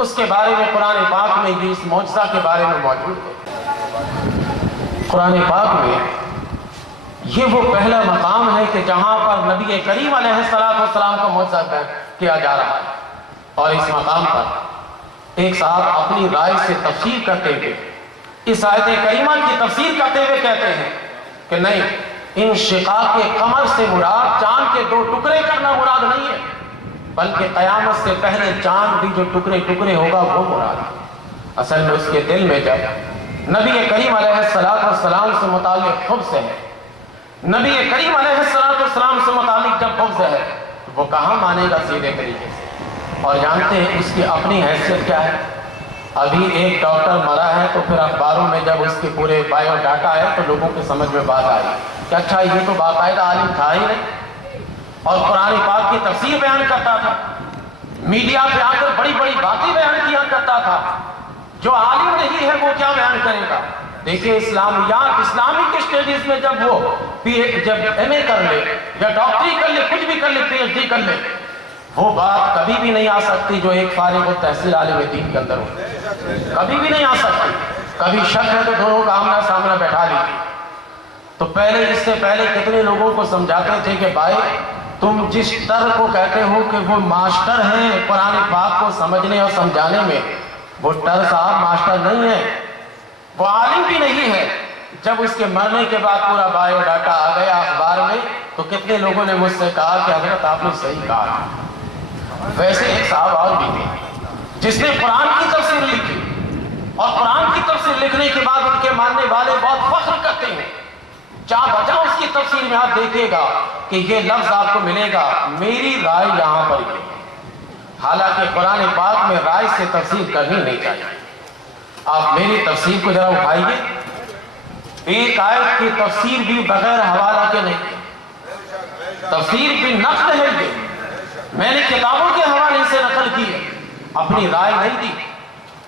اس کے بارے میں قرآن پاک میں یہ اس معجزہ کے بارے میں موجود ہے۔ قرآن پاک میں یہ وہ پہلا مقام ہے کہ جہاں پر نبی کریم علیہ السلام کا معجزہ بیان کیا جا رہا ہے، اور اس مقام پر ایک صاحب اپنی رائے سے تفسیر کرتے ہوئے اس آیت کریمہ کی تفسیر کرتے ہوئے کہتے ہیں کہ نہیں، انشقاق قمر سے مراد چاند کے 2 ٹکڑے کرنا مراد نہیں ہے، بلکہ قیامت سے پہلے چاند بھی جو ٹکڑے ٹکڑے ہوگا وہ مراد ہے۔ اصل میں اس کے دل میں جب نبی کریم علیہ السلام سے متعلق خبث ہے، نبی کریم علیہ السلام سے متعلق جب خبث ہے تو وہ کہاں مانے گا سیدھے طریقے سے؟ اور جانتے ہیں اس کی اپنی حیثیت کیا ہے؟ ابھی ایک ڈاکٹر مرا ہے تو پھر اخباروں میں جب اس کے پورے بایو ڈاٹا ہے تو لوگوں کے سمجھ میں بات آئی کہ اچھا یہ تو باقاعدہ عالم تھا ہی نہیں، اور قرآن پاک کی تفسیر بیان کرتا تھا، میڈیا پہ آ کر بڑی بڑی باتیں بیان کیا کرتا تھا۔ جو عالم نہیں ہے وہ کیا بیان کرے گا؟ دیکھیے اسلامی کے اسٹیجز میں جب وہ ایم اے کر لے یا ڈاکٹری کر لے، کچھ بھی کر لے، پی ایچ ڈی کر لے، وہ بات کبھی بھی نہیں آ سکتی جو ایک فارغ التحصیل عالم دین کے اندر ہو، کبھی بھی نہیں آ سکتی۔ کبھی شک ہے تو دونوں کا آمنا سامنا بیٹھا لیجیے۔ تو پہلے اس سے پہلے کتنے لوگوں کو سمجھاتے تھے کہ بھائی تم جس ٹر کو کہتے ہو کہ وہ ماسٹر ہیں قرآن پاک کو سمجھنے اور سمجھانے میں، وہ ٹر صاحب ماسٹر نہیں ہے، وہ عالم بھی نہیں ہے۔ جب اس کے مرنے کے بعد پورا بایو ڈاٹا آ گیا اخبار میں تو کتنے لوگوں نے مجھ سے کہا کہ حضرت آپ نے صحیح کہا۔ ویسے ایک صاحب اور بھی تھے جس نے قرآن کی تفسیر لکھی، اور قرآن کی تفسیر لکھنے کے بعد ان کے ماننے والے بہت فخر کرتے ہیں۔ جہاں بجا اس کی تفسیر میں آپ دیکھیے گا کہ یہ لفظ آپ کو ملے گا، میری رائے یہاں پر یہ ہے۔ حالانکہ قرآن پاک میں رائے سے تفسیر کرنی نہیں چاہیے۔ آپ میری تفسیر کو ذرا اٹھائیے، ایک آیت کی تفسیر بھی بغیر حوالہ کے نہیں، تفسیر بھی نقل ہے یہ، میں نے کتابوں کے حوالے سے نقل کی ہے، اپنی رائے نہیں دی۔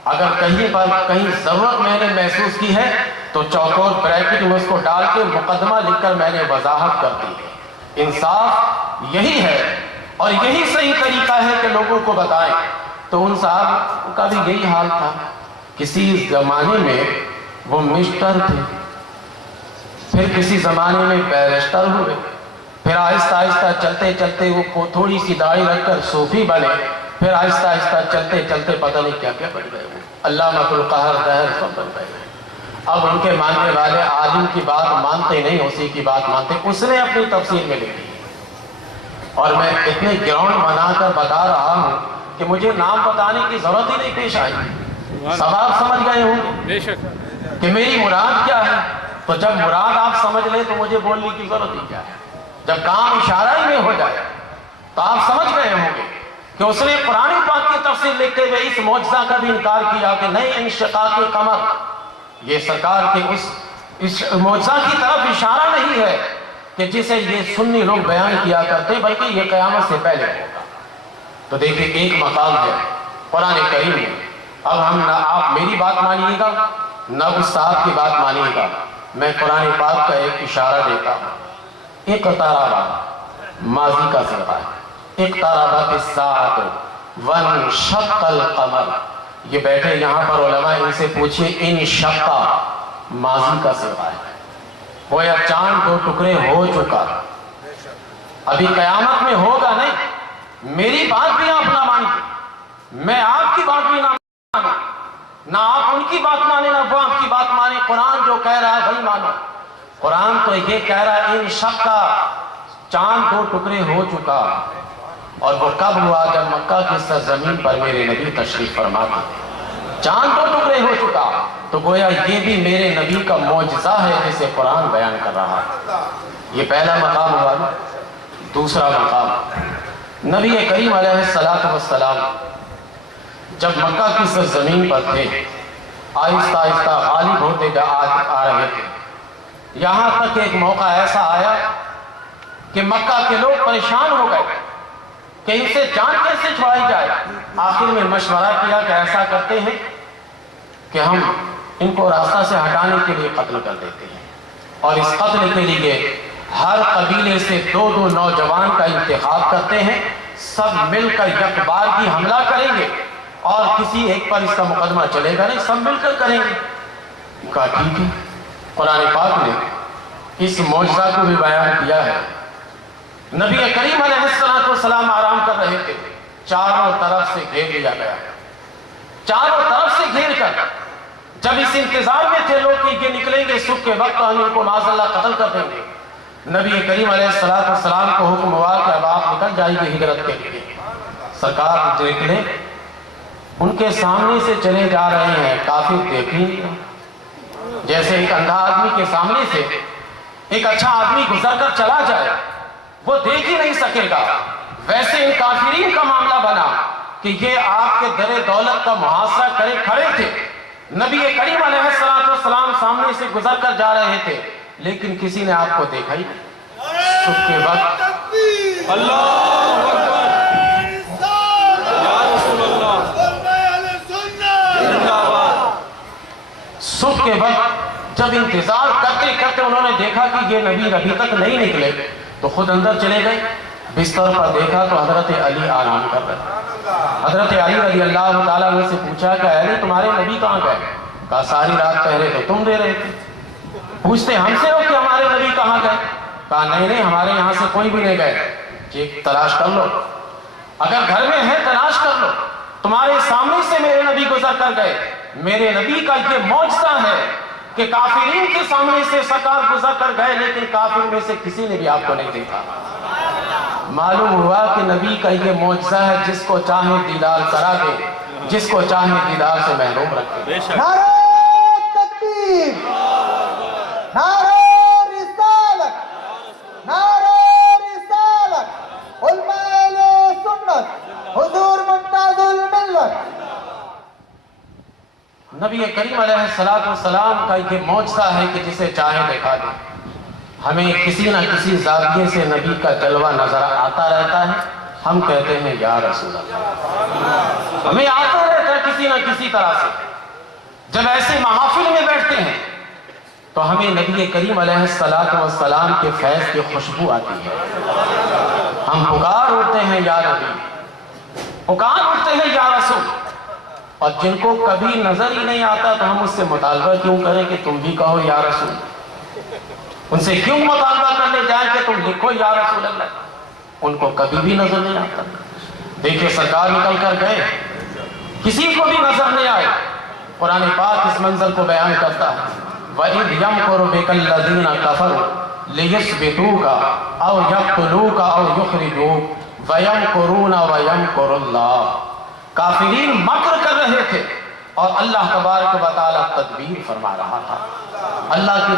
اگر کہیں ضرورت میں نے محسوس کی ہے تو چوکور بریکٹ میں اس کو ڈال کے مقدمہ لکھ کر میں نے وضاحت کر دی۔ انصاف یہی ہے اور یہی صحیح طریقہ ہے کہ لوگوں کو بتائیں۔ تو ان صاحب کا بھی یہی حال تھا، کسی زمانے میں وہ مسٹر تھے، پھر کسی زمانے میں بیرسٹر ہوئے، پھر آہستہ آہستہ چلتے چلتے وہ تھوڑی سی داڑھی رکھ کر صوفی بنے، پھر آہستہ آہستہ چلتے چلتے پتہ نہیں کیا کیا بن گئے، علامۃ القہر دہر سب بن گئے۔ اب ان کے ماننے والے عالم کی بات مانتے نہیں، اسی کی بات مانتے، اس نے اپنی تفسیر میں لکھی۔ اور میں اتنے گراؤنڈ بنا کر بتا رہا ہوں کہ مجھے نام بتانے کی ضرورت ہی نہیں پیش آئی، سب آپ سمجھ گئے ہوں گے کہ میری مراد کیا ہے۔ تو جب مراد آپ سمجھ لیں تو مجھے بولنے کی ضرورت ہی کیا ہے؟ جب کام اشارہ ہی میں ہو جائے تو آپ سمجھ گئے ہوں گے کہ اس نے قرآن پاک کی تفسیر لکھتے ہوئے اس معجزہ کا بھی انکار کیا کہ نہیں، انشقاق قمر یہ سرکار کے اس معجزہ کی طرف اشارہ نہیں ہے کہ جسے یہ سنی لوگ بیان کیا کرتے، بلکہ یہ قیامت سے پہلے ہوگا۔ تو دیکھیں ایک مقام ہے قرآن کریم میں۔ اب نہ آپ میری بات مانیے گا نہ اس صاحب کی بات مانیے گا، میں قرآن پاک کا ایک اشارہ دیتا ہوں۔ اقترب ماضی کا صیغہ ہے، اقتربت الساعۃ وانشق القمر۔ یہ بیٹھے یہاں پر علماء، ان سے پوچھئے انشق ماضی کا صیغہ ہے، گویا چاند 2 ٹکڑے ہو چکا، ابھی قیامت میں ہوگا نہیں۔ میری بات بھی آپ نہ مانیے، میں آپ کی بات بھی نہ مانوں، نہ آپ ان کی بات مانیں نہ وہ آپ کی بات مانیں، قرآن جو کہہ رہا ہے وہی مانو۔ قرآن تو یہ کہہ رہا ہے انشق، چاند 2 ٹکڑے ہو چکا، اور وہ کب ہوا؟ جب مکہ کی سرزمین پر میرے نبی تشریف فرما تھے، چاند 2 ٹکڑے ہو چکا۔ تو گویا یہ بھی میرے نبی کا معجزہ ہے جسے قرآن بیان کر رہا ہے۔ یہ پہلا مقام ہوا۔ دوسرا مقام، نبی کریم علیہ السلام جب مکہ کی سرزمین پر تھے، آہستہ آہستہ غالب ہوتے آ رہے تھے، یہاں تک ایک موقع ایسا آیا کہ مکہ کے لوگ پریشان ہو گئے کہ ان سے جان کیسے چھڑائی جائے۔ آخر میں مشورہ کیا کہ ایسا کرتے ہیں کہ ہم ان کو راستہ سے ہٹانے کے لیے قتل کر دیتے ہیں، اور اس قتل کے لیے ہر قبیلے سے 2 نوجوان کا انتخاب کرتے ہیں، سب مل کر یک بار کی حملہ کریں گے اور کسی ایک پر اس کا مقدمہ چلے گا نہیں، سب مل کر کریں گے۔ کہا ٹھیک ہے۔ قرآن پاک نے اس معجزہ کو بھی بیان کیا ہے۔ نبی کریم علیہ السلام آرام کر رہے تھے، چاروں طرف سے گھیر لیا گیا، چاروں طرف سے گھیر کر جب اس انتظار میں تھے لوگ کہ یہ نکلیں گے صبح کے وقت ہم ان کو معاذ اللہ قتل کر دیں گے، نبی کریم علیہ السلام کو حکم ہوا کہ اب آپ نکل جائیے ہجرت کے لیے۔ سرکار نکلے، ان کے سامنے سے چلے جا رہے ہیں، کافر دیکھ نہیں رہے، جیسے ایک اندھا آدمی کے سامنے سے ایک اچھا آدمی گزر کر چلا جائے وہ دیکھ ہی نہیں سکے گا، ویسے ان کافرین کا معاملہ بنا کہ یہ آپ کے در دولت کا محاصرہ کرے کھڑے تھے۔ نبی کریم علیہ السلام سامنے سے گزر کر جا رہے تھے لیکن کسی نے آپ کو دیکھا ہی نہیں۔ صبح کے وقت اللہ اکبر یا رسول اللہ زندہ باد۔ صبح کے وقت جب انتظار کرتے کرتے انہوں نے دیکھا کہ یہ نبی ابھی تک نہیں نکلے تو خود اندر چلے گئے، بستر پر دیکھا تو حضرت علی آرام کر رہے۔ حضرت علی رضی اللہ تعالیٰ عنہ سے پوچھا کہ علی تمہارے نبی کہاں گئے؟ کہا ساری رات پہرے تو تم دے رہے تھے۔ پوچھتے ہم سے ہو کہ ہمارے نبی کہاں گئے؟ کہا نہیں ہمارے یہاں سے کوئی بھی نہیں گئے، یہ تلاش کر لو، اگر گھر میں ہے تلاش کر لو، تمہارے سامنے سے میرے نبی گزر کر گئے۔ میرے نبی کا یہ معجزہ ہے کہ کافرین کے سامنے سے سرکار گزر کر گئے لیکن کافر میں سے کسی نے بھی آپ کو نہیں دیکھا۔ معلوم ہوا کہ نبی کا یہ معجزہ ہے، جس کو چاہے دیدار کرا دے، جس کو چاہے دیدار سے محروم رکھے۔ نعرہ تکبیر، نعرہ رسالت، نعرہ رسالت، علماء اہل سنت، حضور ممتاز الملت۔ نبی کریم علیہ السلام کا یہ معجزہ ہے کہ جسے چاہے دکھا دے۔ ہمیں کسی نہ کسی زاویے سے نبی کا جلوہ نظر آتا رہتا ہے، ہم کہتے ہیں یا رسول اللہ، ہمیں آتا رہتا ہے کسی نہ کسی طرح سے۔ جب ایسے محافل میں بیٹھتے ہیں تو ہمیں نبی کریم علیہ السلام کے فیض کی خوشبو آتی ہے، ہم پکار اٹھتے ہیں یا نبی، پکار اٹھتے ہیں یا رسول۔ اور جن کو کبھی نظر ہی نہیں آتا تو ہم اس سے مطالبہ کیوں کریں کہ تم بھی کہو یا رسول؟ ان سے کیوں مطالبہ کرنے جائیں کہ تم لکھو یا رسول اللہ؟ ان کو کبھی بھی نظر نہیں آتا۔ دیکھیں سرکار نکل کر گئے، کسی کو بھی نظر نہیں آئے۔ قرآن پاک اس منظر کو بیان کرتا ہے، وَإِذْ يَمْكُرُ بِكَ الَّذِينَ كَفَرُوا لِيُثْبِتُوكَ أَوْ يَقْتُلُوكَ أَوْ يُخْرِجُوكَ وَيَمْكُرُونَ وَيَمْكُرُ اللَّهُ۔ کافرین مکر کر رہے تھے اور اللہ تبارک و تعالیٰ تدبیر فرما رہا تھا۔ اللہ کی